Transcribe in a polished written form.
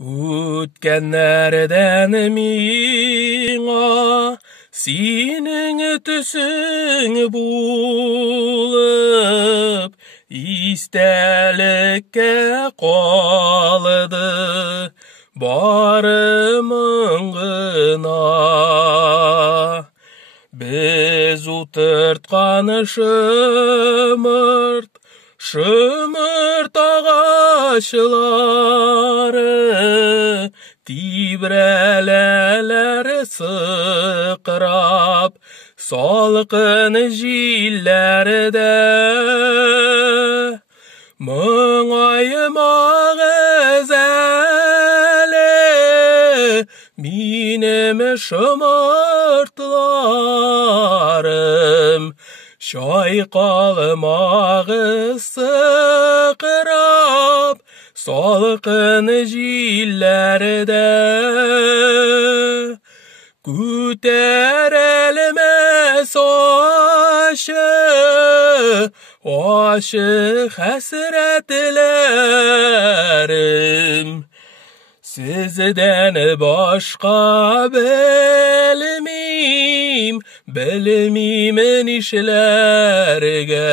Үткенlerden миңа синең түсің булып, истәлеккә калды барымың гына. Без утырткан шымырт агачлары, тибрәләләр сыкрап, салкын җилләрдә. Моңаемагыз әле, минем шымыртларым, чайкалмагыз сыкрап, салкын җилләрдә. Күтәрелмәс ачык хәсрәтләрем, сездән башка белмим нишләргә.